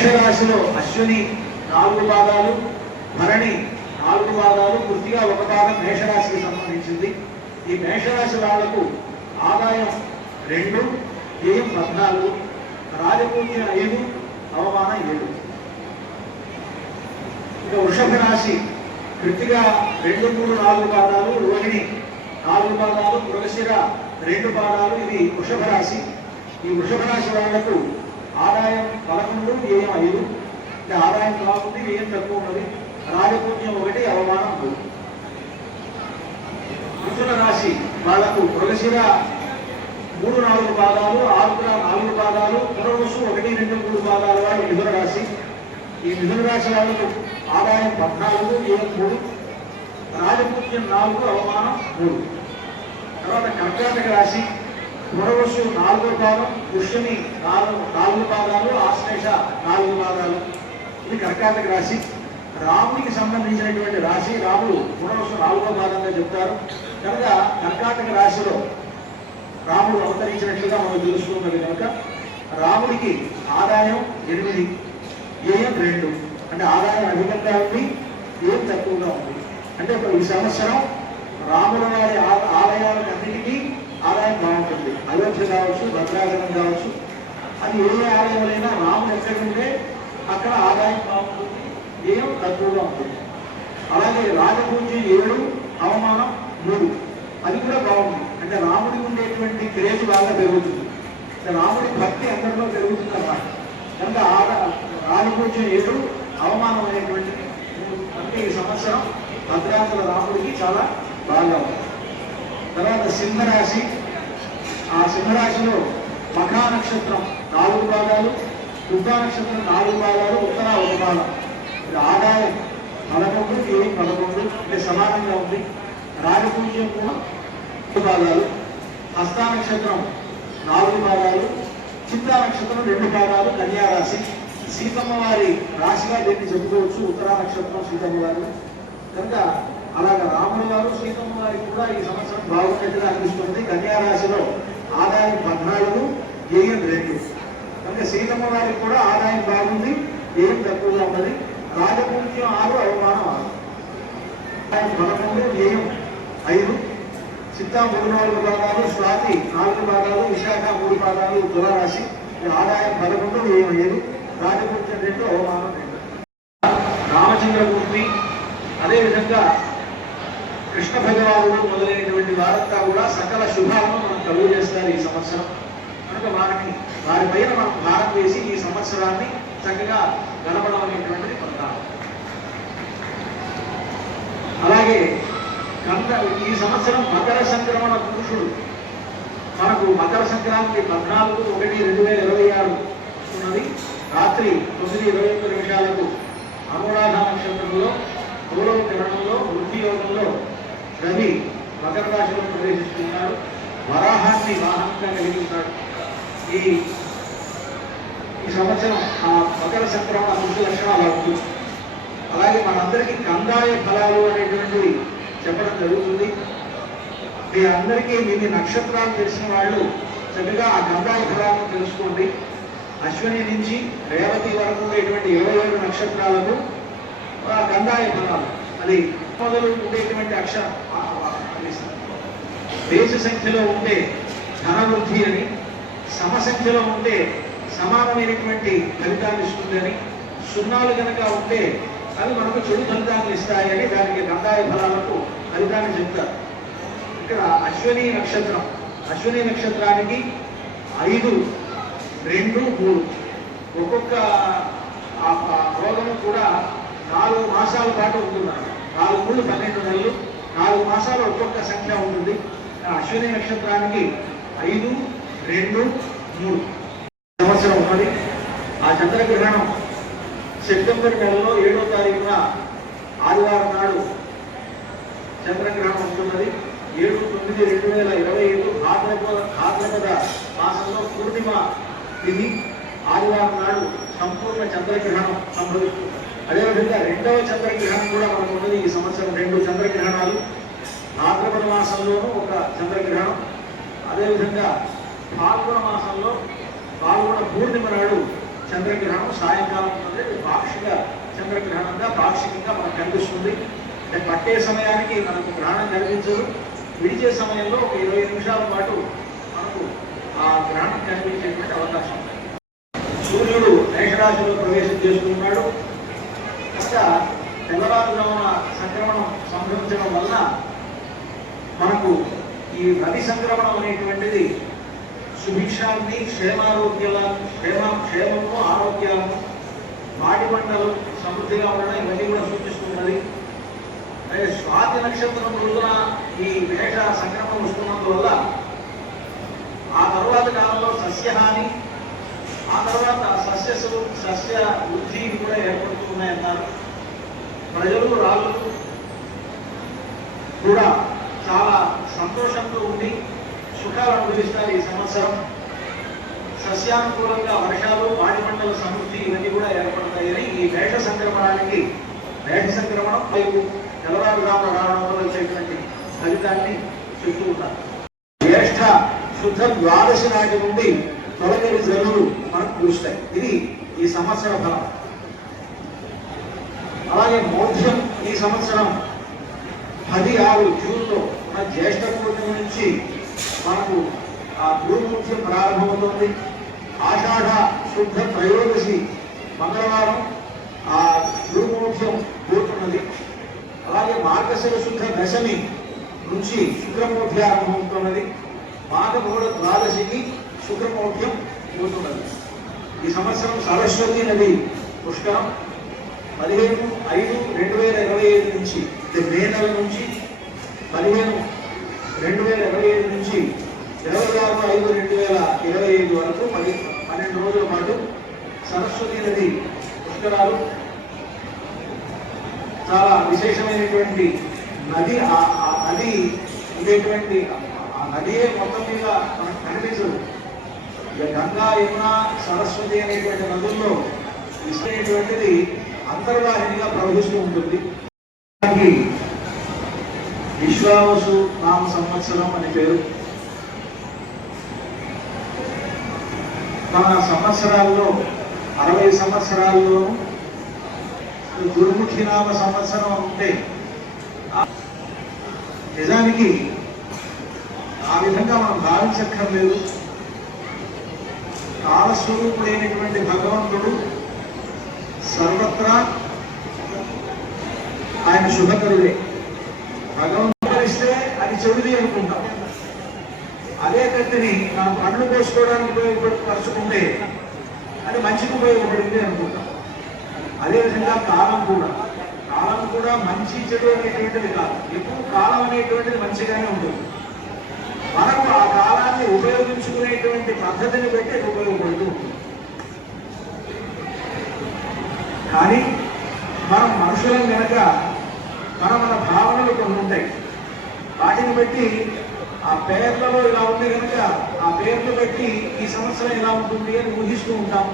మేషరాశిలో అశ్విని నాలుగు పాదాలు భరణి నాలుగు పాదాలు పూర్తిగా ఒక పాదం మేషరాశికి సంబంధించింది. ఈ మేషరాశి వాళ్ళకు ఆదాయం రెండు వ్యయం పద్నాలుగు రాజపూజ్యం ఐదు అవమానం ఏడు. ఇక వృషభ రాశి కృతిగా రెండు మూడు నాలుగు పాదాలు రోహిణి నాలుగు పాదాలు మృగశిర రెండు పాదాలు ఇది వృషభ రాశి. ఈ వృషభ రాశి వాళ్ళకు ఆదాయం పదకొండు వ్యయం ఐదు. అంటే ఆదాయం బాగుంది వ్యయం తక్కువ ఉన్నది. రాజపుణ్యం ఒకటి అవమానం ఉంది మిథున రాశి వాళ్ళకు మృగశిర మూడు నాలుగు పాదాలు ఆరుద్ర నాలుగు పాదాలు పునరుసు ఒకటి రెండు మూడు భాగాలు వారు మిథున రాశి. ఈ మిథున రాశి వాళ్ళకు ఆదాయం పద్నాలుగు ఏం మూడు. రాజపుణ్యం నాలుగు అవమానం మూడు. తర్వాత కర్ణాటక రాశి పురవశు నాలుగో పాదం పుష్యని నాలుగు నాలుగు పాదాలు ఆశ్లేష నాలుగు పాదాలు. ఇది కర్కాటక రాశి. రామునికి సంబంధించినటువంటి రాశి రాముడు పునరుసు నాలుగో పాదంగా చెప్తారు. కనుక కర్కాటక రాశిలో రాముడు అవతరించినట్లుగా మనం తెలుసుకున్నది కనుక. రాముడికి ఆదాయం ఎనిమిది వ్యయం రెండు. అంటే ఆదాయం అధికంగా ఉంది ఏం తక్కువగా ఉంది. అంటే ఇప్పుడు ఈ సంవత్సరం రాముల వారి ఆ- ఆలయాలన్నిటికీ కావచ్చు భద్రాచలం కావచ్చు అది ఏ ఆలయంలో రాముడు ఎక్కడుంటే అక్కడ ఆదాయం బాగుంటుంది వ్యయం తక్కువగా ఉంటుంది. అలాగే రాజపూజ ఏడు అవమానం మూడు అది కూడా బాగుంది అంటే రాముడికి ఉండేటువంటి క్రేజ్ బాగా పెరుగుతుంది. రాముడి భక్తి అందరిలో పెరుగుతుంది అన్నమాట. కనుక ఆడ రాజపూజ ఏడు అవమానం అనేటువంటిది అంటే ఈ సంవత్సరం భద్రాచల రాముడికి చాలా బాగా ఉంది తర్వాత సింహరాశి ఆ సింహరాశిలో మఖా నక్షత్రం నాలుగు భాగాలు దుర్గా నక్షత్రం నాలుగు భాగాలు ఉత్తర ఒక భాగం. ఇది ఆదాయం పదకొండు ఇది పదకొండు అంటే సమానంగా ఉంది. రాజపూజ్యం కూడా రెండు భాగాలు. హస్తా నక్షత్రం నాలుగు భాగాలు చిత్తా నక్షత్రం రెండు భాగాలు కన్యారాశి సీతమ్మ వారి రాశిగా దీన్ని చెప్పుకోవచ్చు ఉత్తరా నక్షత్రం సీతమ్మ వారి కనుక అలాగే రాముడు గారు సీతమ్మ వారికి కూడా ఈ సంవత్సరం బాగున్నట్టుగా అనిపిస్తుంది. కన్యారాశిలో ఆదాయం పద్నాలుగు వ్యయం రెండు. అంటే సీతమ్మ వారికి కూడా ఆదాయం బాగుంది వ్యయం తక్కువగా ఉన్నది. రాజపుణ్యం ఆరు అవమానం ఆరు. పదకొండు వ్యయం ఐదు. చిత్తా మూడు నాలుగు భాగాలు స్వాతి నాలుగు భాగాలు విశాఖ మూడు భాగాలు తులరాశి. ఆదాయం పదకొండు వ్యయం ఐదు. రాజపుణ్యం రెండు అవమానం రెండు. రామచంద్రమూర్తి అదేవిధంగా కృష్ణ భగవానుడు మొదలైనటువంటి వారంతా కూడా సకల శుభాలను మనం కలుగు చేస్తారు ఈ సంవత్సరం. కనుక వారిని వారి పైన మనం భారం వేసి ఈ సంవత్సరాన్ని చక్కగా గడపడం అనేటువంటిది పొందాం అలాగే కనుక ఈ సంవత్సరం మకర సంక్రమణ పురుషుడు. మనకు మకర సంక్రాంతి పద్నాలుగు ఒకటి రెండు వేల ఇరవై ఆరు ఉన్నది. రాత్రి తొమ్మిది ఇరవై ఒక్క నిమిషాలకు అనురాధ నక్షత్రంలో గౌరవ కిరణంలో వృద్ధి యోగంలో రవి మకర రాశిలో ప్రవేశిస్తున్నాడు వరాహాన్ని వాహనంగా కలిగి ఉన్నాడు ఈ ఈ సంవత్సరం ఆ మకర సంక్రమణ పురుష లక్షణాలు అవుతుంది అలాగే మనందరికీ కందాయ ఫలాలు అనేటువంటివి చెప్పడం జరుగుతుంది. మీ అందరికీ మీ నక్షత్రాలు తెలిసిన వాళ్ళు చక్కగా ఆ గంగాయ ఫలాలను తెలుసుకోండి. అశ్విని నుంచి రేవతి వరకు ఉండేటువంటి ఇరవై ఏడు నక్షత్రాలకు ఆ గంధాయ ఫలాలు అది మొదలు ఉండేటువంటి అక్షరం ఆ- దేశ సంఖ్యలో ఉంటే ధనవృద్ధి అని సమ సంఖ్యలో ఉంటే సమానమైనటువంటి ఫలితాలు ఇస్తుందని సున్నాలు కనుక ఉంటే అవి మనకు చెడు ఫలితాలను ఇస్తాయని దానికి గంధాయ ఫలాలకు ఫలితాన్ని చెప్తారు. ఇక్కడ అశ్విని నక్షత్రం అశ్విని నక్షత్రానికి ఐదు రెండు మూడు. ఒక్కొక్క ఆ రోగము కూడా నాలుగు మాసాల పాటు ఉంటున్నారు నాలుగు మూడు పన్నెండు నెలలు నాలుగు మాసాలు ఒక్కొక్క సంఖ్య ఉంటుంది. ఆ అశ్విని నక్షత్రానికి ఐదు రెండు మూడు. సంవత్సరం ఉన్నది. ఆ చంద్రగ్రహణం సెప్టెంబర్ నెలలో ఏడో తారీఖున ఆదివారం నాడు చంద్రగ్రహణం ఉంటున్నది ఏడు తొమ్మిది రెండు వేల ఇరవై ఐదు భాద్రపద భాద్రపద మాసంలో పూర్ణిమ తిని ఆదివారం నాడు సంపూర్ణ చంద్రగ్రహణం సంభవిస్తుంది. అదేవిధంగా రెండవ చంద్రగ్రహణం కూడా మనకు ఉన్నది. ఈ సంవత్సరం రెండు చంద్రగ్రహణాలు. భాద్రపద మాసంలోనూ ఒక చంద్రగ్రహణం. అదేవిధంగా పాల్గొన మాసంలో పాల్గొన పూర్ణిమ నాడు చంద్రగ్రహణం. సాయంకాలం అనేది పాక్షిక చంద్రగ్రహణంగా పాక్షికంగా మనకు కనిపిస్తుంది. అంటే పట్టే సమయానికి మనకు గ్రహణం కనిపించదు. విడిచే సమయంలో ఒక ఇరవై నిమిషాల పాటు మనకు ఆ గ్రహణం కనిపించేటువంటి అవకాశం ఉంది. సూర్యుడు మేషరాశిలో ప్రవేశం చేస్తున్నాడు. కనుక తెల్లవారుజామున సంక్రమణం సంభవించడం వలన మనకు ఈ రవి సంక్రమణం అనేటువంటిది సుభిక్షాన్ని క్షేమారోగ్యాలను క్షేమ క్షేమము ఆరోగ్యాలను వాటి పంటలు సమృద్ధిగా ఉండడం ఇవన్నీ కూడా సూచిస్తున్నది అయితే స్వాతి నక్షత్రం రోజున ఈ మేష సంక్రమణం వస్తున్నందువల్ల ఆ తర్వాత కాలంలో సస్యహాని ఆ తర్వాత సస్య సస్య వృద్ధి కూడా ఏర్పడుతున్నాయన్నారు ప్రజలు రాళ్ళు కూడా చాలా సంతోషంతో ఉండి సుఖాలు అనుభవిస్తారు ఈ సంవత్సరం. సస్యానుకూలంగా వర్షాలు వాడిమండల సమృద్ధి ఇవన్నీ కూడా ఏర్పడతాయని ఈ మేష సంక్రమణానికి వేట సంక్రమణం మరియు తెల్లవారుజామున రావడం వల్ల వచ్చేటువంటి ఫలితాన్ని చెప్తూ ఉన్నారు జ్యేష్ఠ శుద్ధ ద్వాదశి నాటి నుండి తొలగని జల్లులు మనకు కురుస్తాయి ఇది ఈ సంవత్సర ఫలం. అలాగే మౌఢ్యం ఈ సంవత్సరం పది ఆరు జూన్లో మన జ్యేష్ఠ పూర్ణిమ నుంచి మనకు ఆ గురుమూర్త్యం ప్రారంభమవుతుంది. ఆషాఢ శుద్ధ త్రయోదశి మంగళవారం ఆ భూమూర్త్యం పోతున్నది అలాగే మార్గశిర శుద్ధ దశమి నుంచి శుక్రమూర్తి ఆరంభమవుతున్నది మాఘమూఢ ద్వాదశికి శుక్రమూర్త్యం పోతున్నది ఈ సంవత్సరం సరస్వతి నది పుష్కరం పదిహేను ఐదు రెండు వేల ఇరవై ఐదు నుంచి అంటే మే నెల నుంచి పదిహేను రెండు వేల ఇరవై ఐదు నుంచి ఇరవై ఆరు ఐదు రెండు వేల ఇరవై ఐదు వరకు పది పన్నెండు రోజుల పాటు సరస్వతి నది పుష్కరాలు. చాలా విశేషమైనటువంటి నది ఆ నది ఉండేటువంటి ఆ నదియే మొత్తం మీద మనకు కనిపించదు. గంగా యమున సరస్వతి అనేటువంటి నదుల్లో ఇష్టమైనటువంటిది అంతర్వాహినిగా ప్రవహిస్తూ ఉంటుంది. విశ్వావసు నామ సంవత్సరం అని పేరు. మన సంవత్సరాల్లో అరవై సంవత్సరాల్లో గురుముఖి నామ సంవత్సరం ఉంటే నిజానికి ఆ విధంగా మనం భావించక్కర్లేదు. కాలస్వరూపుడైనటువంటి భగవంతుడు సర్వత్రా ఆయన శుభకరుడే. భగవంతుడు ఇస్తే అది చెడుది అనుకుంటాం. అదే కత్తిని మనం పండ్లు కోసుకోవడానికి ఉపయోగపరచుకుంటే అది మంచికి ఉపయోగపడింది అనుకుంటాం. అదేవిధంగా కాలం కూడా. కాలం కూడా మంచి చెడు అనేటువంటిది కాదు. ఎప్పుడు కాలం అనేటువంటిది మంచిగానే ఉంటుంది. మనకు ఆ కాలాన్ని ఉపయోగించుకునేటువంటి పద్ధతిని బట్టి ఉపయోగం కానీ మనం మనుషులం కనుక మన మన భావనలు కొన్ని ఉంటాయి. వాటిని బట్టి ఆ పేర్లలో ఇలా ఉంది కనుక ఆ పేర్లు బట్టి ఈ సంవత్సరం ఇలా ఉంటుంది అని ఊహిస్తూ ఉంటాం.